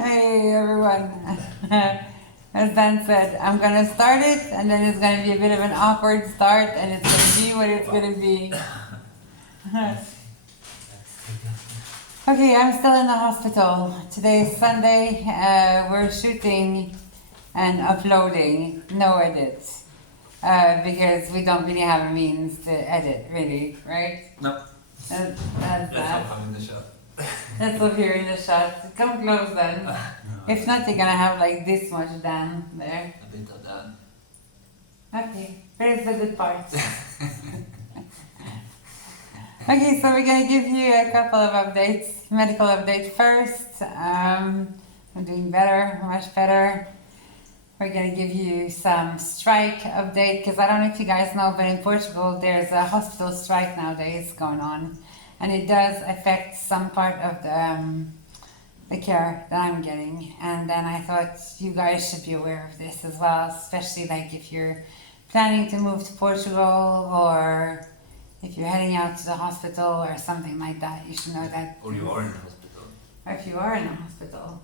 Hey everyone. As Dan said, I'm gonna start it and then it's gonna be a bit of an awkward start and it's gonna be what it's gonna be. Okay, I'm still in the hospital. Today is Sunday. We're shooting and uploading, no edits. Because we don't really have a means to edit, really, right? No. That's Let's that. hop in the shot. Let's look here in the shot. Come close then. If not, you're gonna have like this much Dan there. A bit of that. Okay, here's the good part. Okay, so we're gonna give you a couple of updates. Medical update first. I'm doing better, much better. We're gonna give you some strike update because I don't know if you guys know, but in Portugal there's a hospital strike nowadays going on, and it does affect some part of the care that I'm getting. And then I thought you guys should be aware of this as well, especially like if you're planning to move to Portugal or if you're heading out to the hospital or something like that. You should know that. Or you are in the hospital. Or if you are in a hospital,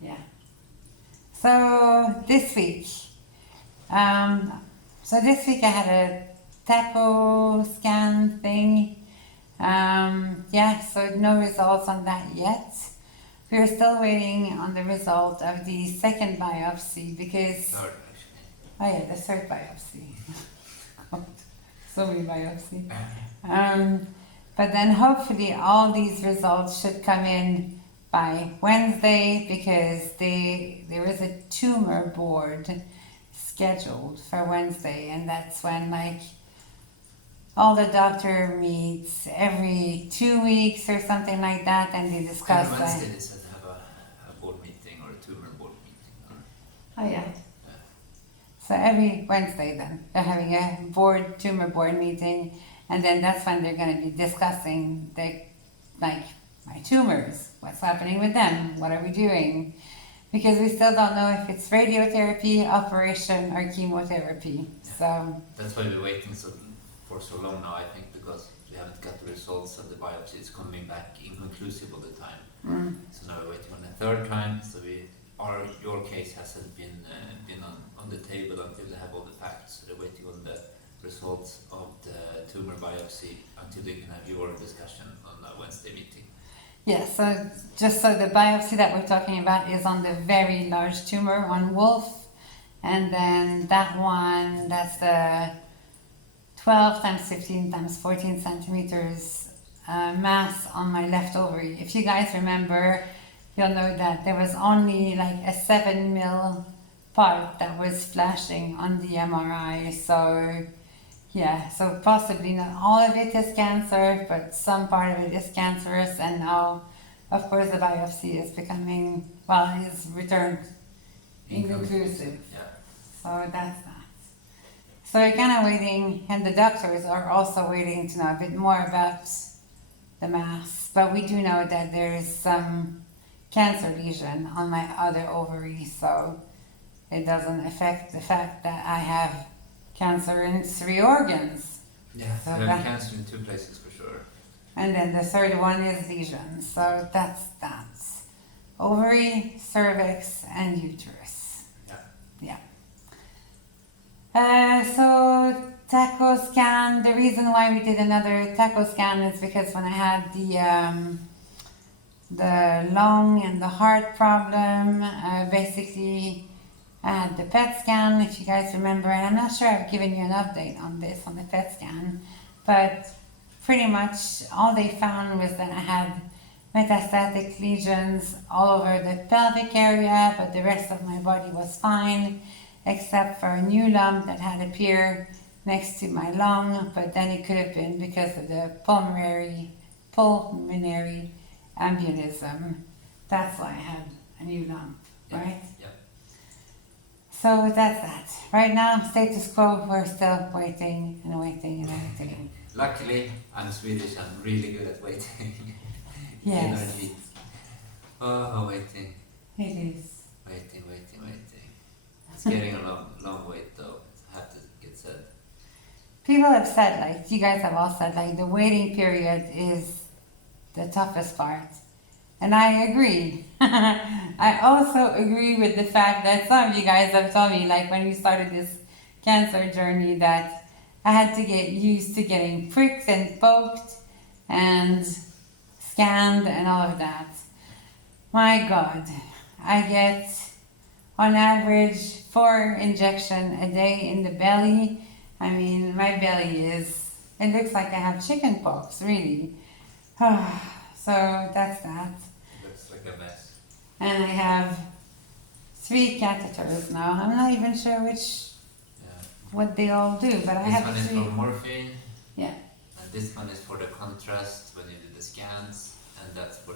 yeah. So this week, I had a taco scan thing. So no results on that yet. We're still waiting on the result of the second biopsy because. Third, actually. Oh yeah, the third biopsy. So many biopsy. But then hopefully all these results should come in by Wednesday because there is a tumor board scheduled for Wednesday, and that's when like all the doctor meets every 2 weeks or something like that, and they discuss. On Wednesday they said to have a board meeting or a tumor board meeting. Or, Oh yeah. So every Wednesday then, they're having a tumor board meeting, and then that's when they're going to be discussing my tumors, what's happening with them, what are we doing, because we still don't know if it's radiotherapy, operation, or chemotherapy. So that's why we're waiting for so long now, I think, because we haven't got the results of the biopsy. It's coming back inconclusive all the time. So now we're waiting on a third time. So your case hasn't been on the table until they have all the facts. So they're waiting on the results of the tumor biopsy until they can have your discussion on the Wednesday meeting. yeah, so just so the biopsy that we're talking about is on the very large tumor on Wolf, and then that one, that's the 12 times 15 times 14 centimeters mass on my left ovary. If you guys remember, you'll know that there was only like a 7 mil part that was flashing on the MRI. So yeah, so possibly not all of it is cancer, but some part of it is cancerous, and now of course the biopsy is is returned inconclusive. Yeah. So that's that. So we're kind of waiting, and the doctors are also waiting to know a bit more about the mass, but we do know that there's some cancer lesion on my other ovary, so it doesn't affect the fact that I have cancer in 3 organs. Yeah, So you have that- cancer in 2 places for sure. And then the third one is lesion, so that's that. Ovary, cervix, and uterus. Yeah. So taco scan, the reason why we did another taco scan is because when I had the lung and the heart problem, basically I had the PET scan, if you guys remember, and I'm not sure I've given you an update on this, on the PET scan, but pretty much all they found was that I had metastatic lesions all over the pelvic area, but the rest of my body was fine, except for a new lump that had appeared next to my lung, but then it could have been because of the pulmonary embolism. That's why I had a new lump, right? Yeah. So that's that. Right now, status quo, we're still waiting and waiting and waiting. Luckily, I'm Swedish. I'm really good at waiting. Yes. Energy. Oh, waiting. It is. Waiting. It's getting a long wait though, I have to get said. People have said, like, you guys have all said, like, the waiting period is the toughest part. And I agree. I also agree with the fact that some of you guys have told me, like when we started this cancer journey, that I had to get used to getting pricked and poked and scanned and all of that. My God, I get on average 4 injections a day in the belly. I mean, my belly it looks like I have chicken pox, really. So that's that. Looks like a mess. And I have 3 catheters now. I'm not even sure what they all do, but I This have one is 3. for morphine. Yeah. And this one is for the contrast when you do the scans, and that's for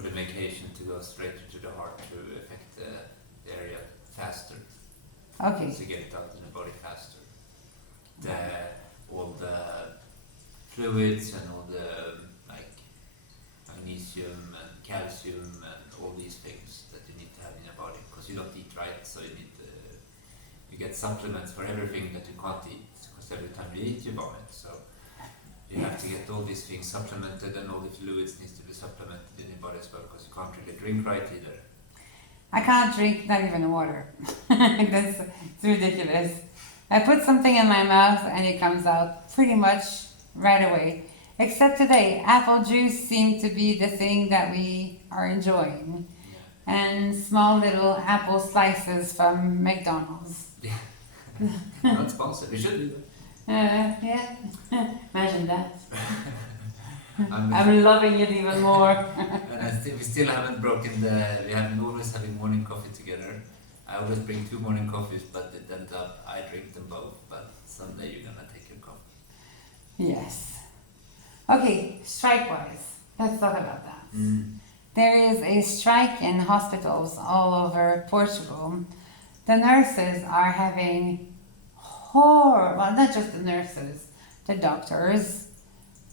the medication to go straight to the heart to affect the area faster. Okay. To get it out in the body faster. All the fluids and all the like magnesium and calcium and all these things that you need to have in your body, because you don't eat right, so you get supplements for everything that you can't eat, because every time you eat you vomit, so you have to get all these things supplemented, and all the fluids needs to be supplemented in your body as well, because you can't really drink right either. I can't drink not even water. It's ridiculous. I put something in my mouth and it comes out pretty much right away. Except today, apple juice seemed to be the thing that we are enjoying. Yeah. And small little apple slices from McDonald's. Yeah. Not sponsored, we should do that. Yeah. Imagine that. I'm I'm loving it even more. And we still haven't broken we have been always having morning coffee together. I always bring 2 morning coffees, but it ends up I drink them both, but someday you're gonna take your coffee. Yes. Okay, strike-wise, let's talk about that. There is a strike in hospitals all over Portugal. The nurses are having well, not just the nurses, the doctors,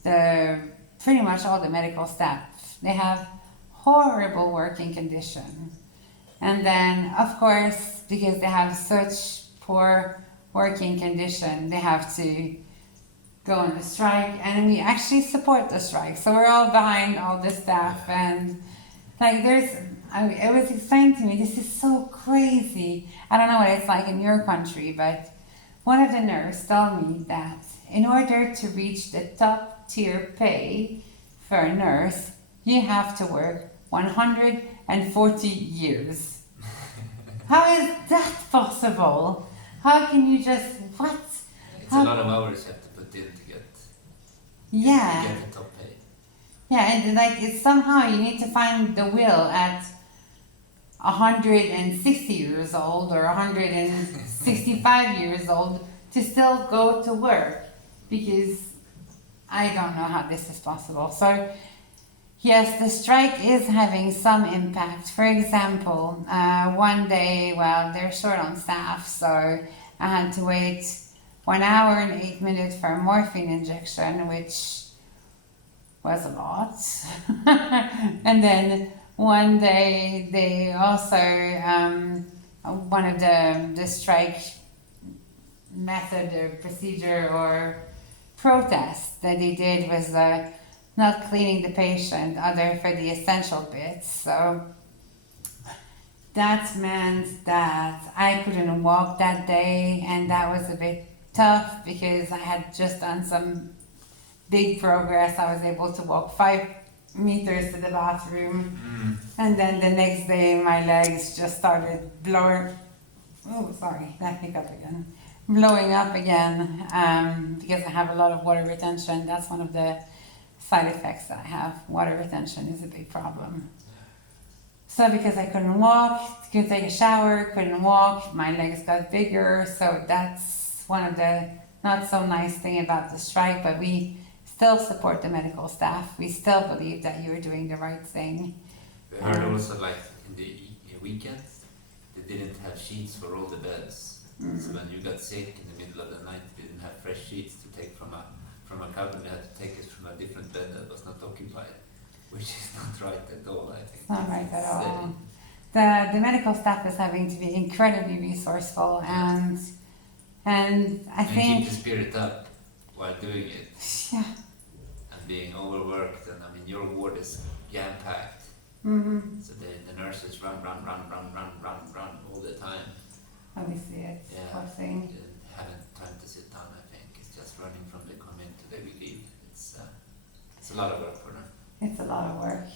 pretty much all the medical staff. They have horrible working condition. And then, of course, because they have such poor working condition, they have to go on a strike, and we actually support the strike. So we're all behind all the staff, and like it was explained to me, this is so crazy. I don't know what it's like in your country, but one of the nurses told me that in order to reach the top tier pay for a nurse, you have to work 140 years. How is that possible? How can you just, what? It's a lot of hours you have to put in to get the top pay. Yeah, and like it's somehow you need to find the will at 160 years old or 165 years old to still go to work, because I don't know how this is possible. So yes, the strike is having some impact. For example, one day, well, they're short on staff, so I had to wait 1 hour and 8 minutes for a morphine injection, which was a lot. And then one day they also, one of the strike method or procedure or protest that they did was not cleaning the patient other for the essential bits. So that meant that I couldn't walk that day, and that was a bit tough because I had just done some big progress. I was able to walk 5 meters to the bathroom, and then the next day my legs just started blowing. Oh, sorry, that hiccup again. Blowing up again because I have a lot of water retention. That's one of the side effects that I have. Water retention is a big problem. So because I couldn't walk, couldn't take a shower, couldn't walk, my legs got bigger. So that's one of the not so nice thing about the strike, but we still support the medical staff. We still believe that you're doing the right thing. We heard also like in the weekends, they didn't have sheets for all the beds. So when you got sick in the middle of the night, they didn't have fresh sheets to take from a cabin. They had to take it from a different bed that was not occupied, which is not right at all, I think. It's not right at all. The medical staff is having to be incredibly resourceful, and I think keep the spirit up while doing it. Yeah. And being overworked, and I mean your ward is jam-packed. Mm-hmm. So the nurses run all the time. Obviously, it's Yeah. forcing. They haven't time to sit down, I think. It's just running from they come in to they leave. It's a lot of work for them. It's a lot of work. Yeah.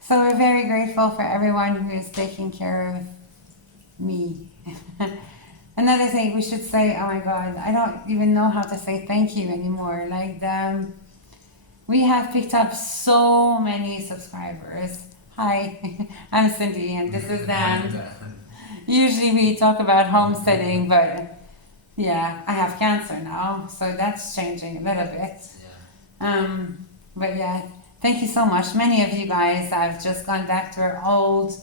So we're very grateful for everyone who is taking care of me. Another thing we should say, oh my God, I don't even know how to say thank you anymore. Like, we have picked up so many subscribers. Hi, I'm Cindy and this is Dan. Usually we talk about homesteading, but yeah, I have cancer now, so that's changing a little bit. Yeah. But yeah, thank you so much. Many of you guys have just gone back to our old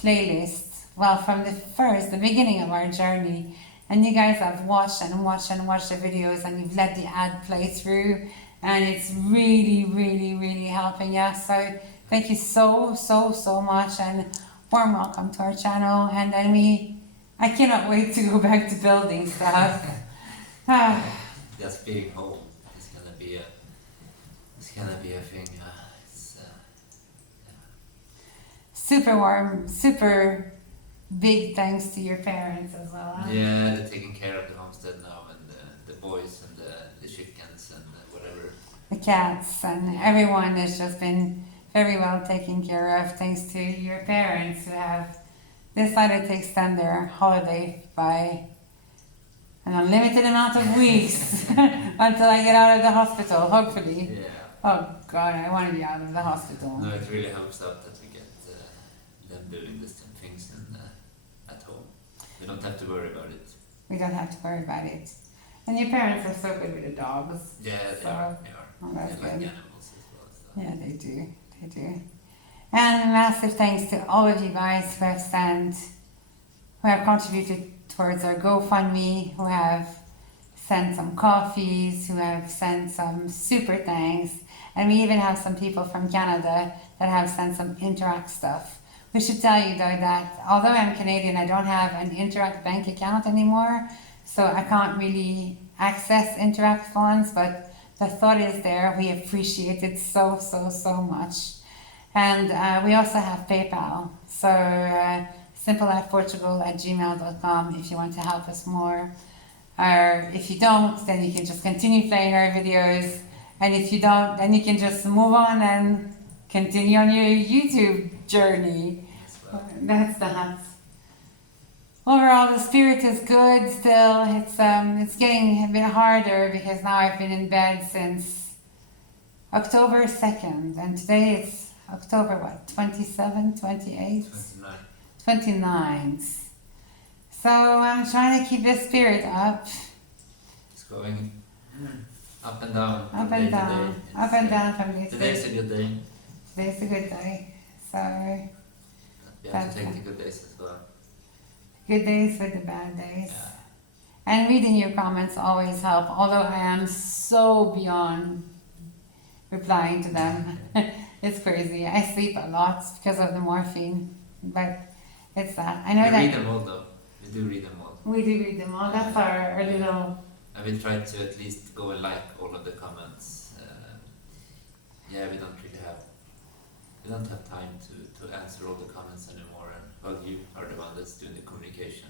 playlist. Well, from the beginning of our journey, and you guys have watched and watched and watched the videos, and you've let the ad play through, and it's really, really, really helping us. So thank you so much, and warm welcome to our channel. And then I cannot wait to go back to building stuff. Just being home is gonna be a thing. Super warm, super big thanks to your parents as well. Huh? Yeah, they're taking care of the homestead now, and the boys and the chickens and whatever. The cats and everyone has just been very well taken care of thanks to your parents who have decided to extend their holiday by an unlimited amount of weeks until I get out of the hospital, hopefully. Yeah. Oh God, I want to be out of the hospital. No, it really helps out that we get them doing the same things at home. We don't have to worry about it. We don't have to worry about it. And your parents are so good with the dogs. Yeah, they So, are. oh, that's They like good. animals as well. So. Yeah, they do. They do. And massive thanks to all of you guys who have contributed towards our GoFundMe, who have sent some coffees, who have sent some super thanks, and we even have some people from Canada that have sent some Interact stuff. We should tell you though that although I'm Canadian, I don't have an Interact bank account anymore, so I can't really access Interact funds, but the thought is there. We appreciate it so much. And we also have PayPal. So simpleLifePortugal@gmail.com if you want to help us more. Or if you don't, then you can just continue playing our videos. And if you don't, then you can just move on and continue on your YouTube journey. That's that. Overall, the spirit is good still. It's getting a bit harder because now I've been in bed since October 2nd. And today it's October, what, 27th, 28th? 29th. So I'm trying to keep the spirit up. It's going up and down. Up from and day to down. day. Up and down from day to Today's a day. good day. Today's a good day. So We have to take the good days as well. good days with the bad days. Yeah. And reading your comments always help, although I am so beyond replying to them. It's crazy. I sleep a lot because of the morphine, but it's that. I know We that read them all though. We do read them all. we do read them all. That's our little. And we try to at least go and like all of the comments. Yeah, we don't have time to answer all the comments anymore, and well, you are the one that's doing the communication.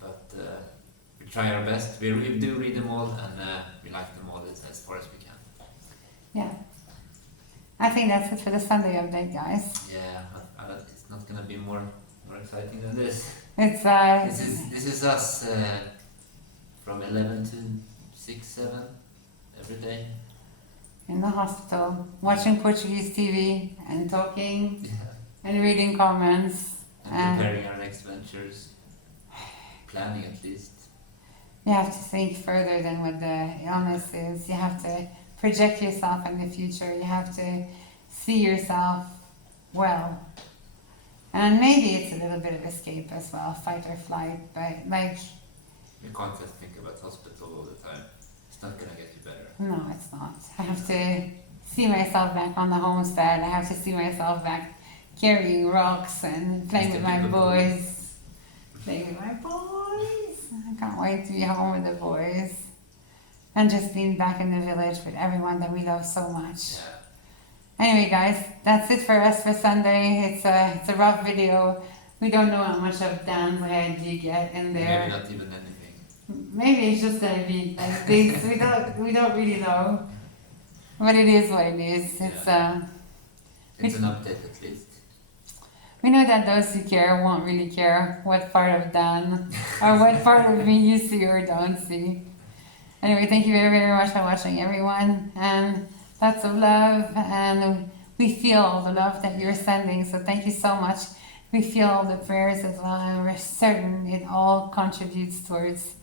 But we try our best. We do read them all, and we like them all as far as we can. Yeah. I think that's it for the Sunday update, guys. Yeah, it's not gonna be more exciting than this. It's This is us from 11 to 6, 7 every day. in the hospital, watching Portuguese TV and talking Yeah. and reading comments. And preparing our next ventures. Planning at least. You have to think further than what the illness is. You have to project yourself in the future. You have to see yourself well. And maybe it's a little bit of escape as well, fight or flight, but like... You can't just think about hospital all the time. It's not gonna get you better. No, it's not. I have to see myself back on the homestead. I have to see myself back carrying rocks and playing with my boys. Playing with my boys. I can't wait to be home with the boys. And just being back in the village with everyone that we love so much. Yeah. Anyway, guys, that's it for us for Sunday. It's a rough video. We don't know how much of Dan's head you get in there. Maybe not even anything. Maybe it's just gonna be like this. We don't really know. But it is what it is. It's an update at least. We know that those who care won't really care what part of Dan or what part of me you see or don't see. Anyway, thank you very, very much for watching, everyone. And lots of love. And we feel all the love that you're sending. So thank you so much. We feel all the prayers as well. And we're certain it all contributes towards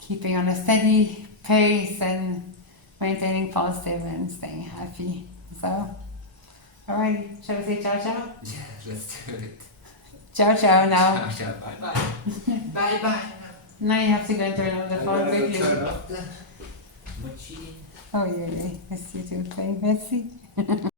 keeping on a steady pace and maintaining positive and staying happy. So, alright, shall we say ciao ciao? Yeah, let's do it. Ciao ciao now. Ciao, ciao, bye bye. Bye bye. Now you have to go and turn off the phone quickly. Turn off the machine. Oh, really? It's you two playing Betsy?